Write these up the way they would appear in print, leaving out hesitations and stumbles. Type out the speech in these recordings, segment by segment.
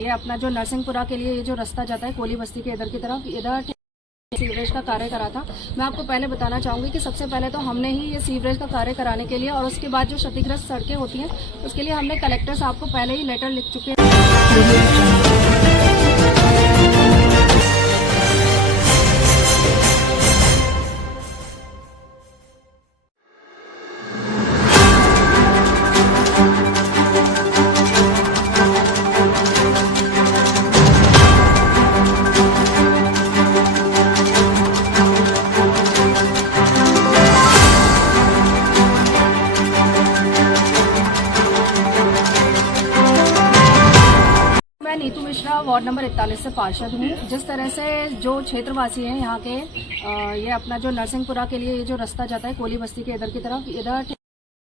ये अपना जो नरसिंहपुरा के लिए ये जो रास्ता जाता है कोली बस्ती के इधर की तरफ, इधर सीवरेज का कार्य करा था। मैं आपको पहले बताना चाहूंगी कि सबसे पहले तो हमने ही ये सीवरेज का कार्य कराने के लिए और उसके बाद जो क्षतिग्रस्त सड़कें होती हैं उसके लिए हमने कलेक्टर साहब को पहले ही लेटर लिख चुके हैं। मैं नीतू मिश्रा वार्ड नंबर 41 से पार्षद हूँ। जिस तरह से जो क्षेत्रवासी हैं यहाँ के ये अपना जो नरसिंहपुरा के लिए ये जो रास्ता जाता है कोली बस्ती के इधर की तरफ, इधर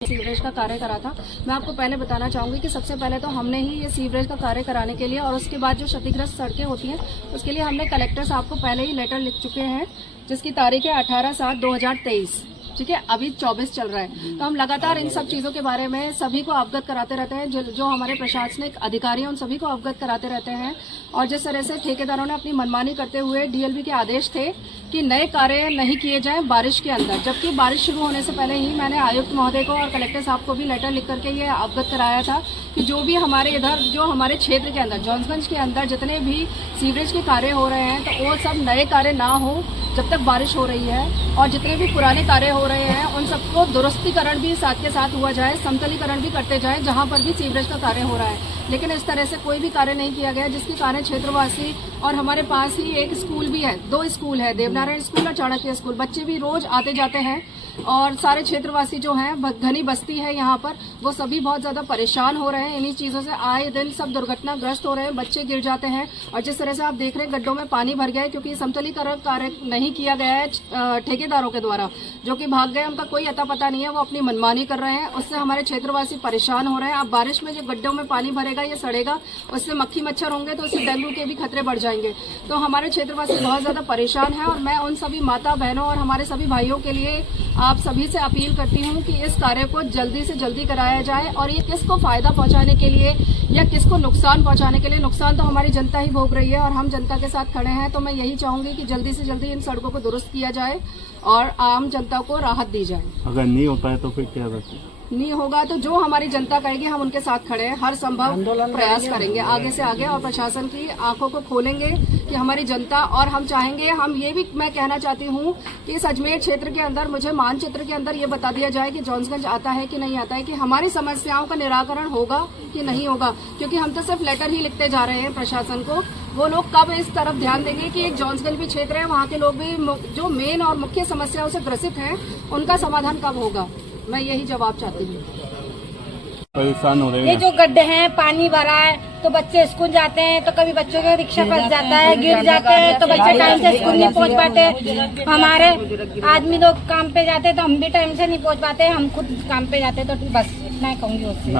सीवरेज का कार्य करा था। मैं आपको पहले बताना चाहूंगी कि सबसे पहले तो हमने ही ये सीवरेज का कार्य कराने के लिए और उसके बाद जो क्षतिग्रस्त सड़कें होती हैं उसके लिए हमने कलेक्टर साहब को पहले ही लेटर लिख चुके हैं, जिसकी तारीख है 18/7/2023। ठीक है, अभी 24 चल रहा है। तो हम लगातार इन सब चीजों के बारे में सभी को अवगत कराते रहते हैं। जो हमारे प्रशासनिक अधिकारी हैं उन सभी को अवगत कराते रहते हैं। और जिस तरह से ठेकेदारों ने अपनी मनमानी करते हुए डीएलबी के आदेश थे कि नए कार्य नहीं किए जाएं बारिश के अंदर, जबकि बारिश शुरू होने से पहले ही मैंने आयुक्त महोदय को और कलेक्टर साहब को भी लेटर लिख करके ये अवगत कराया था कि जो भी हमारे इधर जो हमारे क्षेत्र के अंदर जॉन्सगंज के अंदर जितने भी सीवरेज के कार्य हो रहे हैं तो वो सब नए कार्य ना हो जब तक बारिश हो रही है, और जितने भी पुराने कार्य हो रहे हैं उन सबको दुरुस्तीकरण भी साथ के साथ हुआ जाए, समतलीकरण भी करते जाए जहां पर भी सीवरेज का कार्य हो रहा है। लेकिन इस तरह से कोई भी कार्य नहीं किया गया, जिसके कारण क्षेत्रवासी और हमारे पास ही एक स्कूल भी है, 2 स्कूल है, देवनारायण स्कूल और चाणक्य स्कूल, बच्चे भी रोज आते जाते हैं और सारे क्षेत्रवासी जो हैं घनी बस्ती है यहाँ पर, वो सभी बहुत ज्यादा परेशान हो रहे हैं। इन्हीं चीजों से आए दिन सब दुर्घटनाग्रस्त हो रहे हैं, बच्चे गिर जाते हैं। और जिस तरह से आप देख रहे हैं गड्ढों में पानी भर गया है क्योंकि समतलीकरण कार्य नहीं किया गया है ठेकेदारों के द्वारा, जो कि भाग गए, उनका कोई अता पता नहीं है, वो अपनी मनमानी कर रहे हैं। उससे हमारे क्षेत्रवासी परेशान हो रहे हैं। अब बारिश में जो गड्ढों में पानी भरेगा या सड़ेगा, उससे मक्खी मच्छर होंगे तो उससे डेंगू के भी खतरे बढ़ जाएंगे। तो हमारे क्षेत्रवासी बहुत ज्यादा परेशान है और मैं उन सभी माता बहनों और हमारे सभी भाइयों के लिए आप सभी से अपील करती हूँ कि इस कार्य को जल्दी से जल्दी कराया जाए। और ये किसको फायदा पहुंचाने के लिए या किसको नुकसान पहुंचाने के लिए, नुकसान तो हमारी जनता ही भोग रही है और हम जनता के साथ खड़े हैं। तो मैं यही चाहूंगी कि जल्दी से जल्दी इन सड़कों को दुरुस्त किया जाए और आम जनता को राहत दी जाए। अगर नहीं होता है तो फिर क्या करते हैं? नहीं होगा तो जो हमारी जनता कहेगी हम उनके साथ खड़े हैं, हर संभव प्रयास करेंगे आगे से आगे, और प्रशासन की आंखों को खोलेंगे कि हमारी जनता, और हम चाहेंगे, हम ये भी मैं कहना चाहती हूँ कि इस अजमेर क्षेत्र के अंदर मुझे मानचित्र के अंदर ये बता दिया जाए कि जॉन्सगंज आता है कि नहीं आता है, कि हमारी समस्याओं का निराकरण होगा कि नहीं होगा। क्योंकि हम तो सिर्फ लेटर ही लिखते जा रहे हैं प्रशासन को, वो लोग कब इस तरफ ध्यान देंगे कि एक जॉन्सगंज भी क्षेत्र है, वहाँ के लोग भी जो मेन और मुख्य समस्याओं से ग्रसित हैं उनका समाधान कब होगा। मैं यही जवाब चाहती हूँ। परेशान हो रहे हैं। ये जो गड्ढे हैं, पानी भरा है तो बच्चे स्कूल जाते हैं तो कभी बच्चों के रिक्शा फंस जाता है, गिर जाते हैं तो बच्चे टाइम से स्कूल नहीं पहुंच पाते। हमारे आदमी लोग काम पे जाते तो हम भी टाइम से नहीं पहुंच पाते, हम खुद काम पे जाते। तो बस इतना ही कहूँगी उससे।